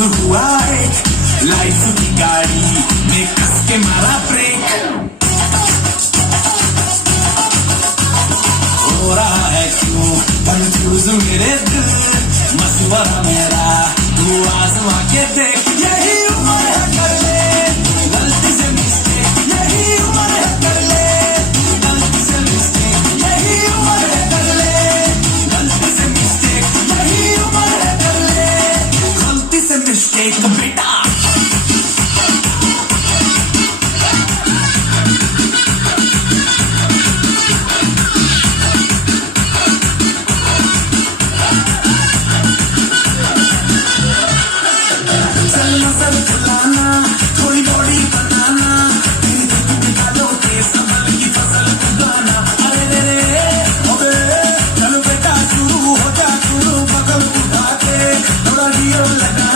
हुआ एक लाइफ की गाड़ी में कस के मारा ब्रेक। हो रहा है क्यों कंफ्यूज मेरे दिल, मशवरा मेरा तू आजमा के देख। यही उम्र है कर ले गलती से मिस्टेक, यही उम्र है कर ले गलती से मिस्टेक, यही उम्र है कर ले गलती से मिस्टेक, यही उम्र है कर ले गलती से मिस्टेक बेटा। सर चलाना थोड़ी बॉडी बनाना, निकालो के संभल की फसल उगाना। अरे रे रे अबे चलो बेटा शुरू हो जा, शुरू बगल उठा के थोड़ा गियर लगा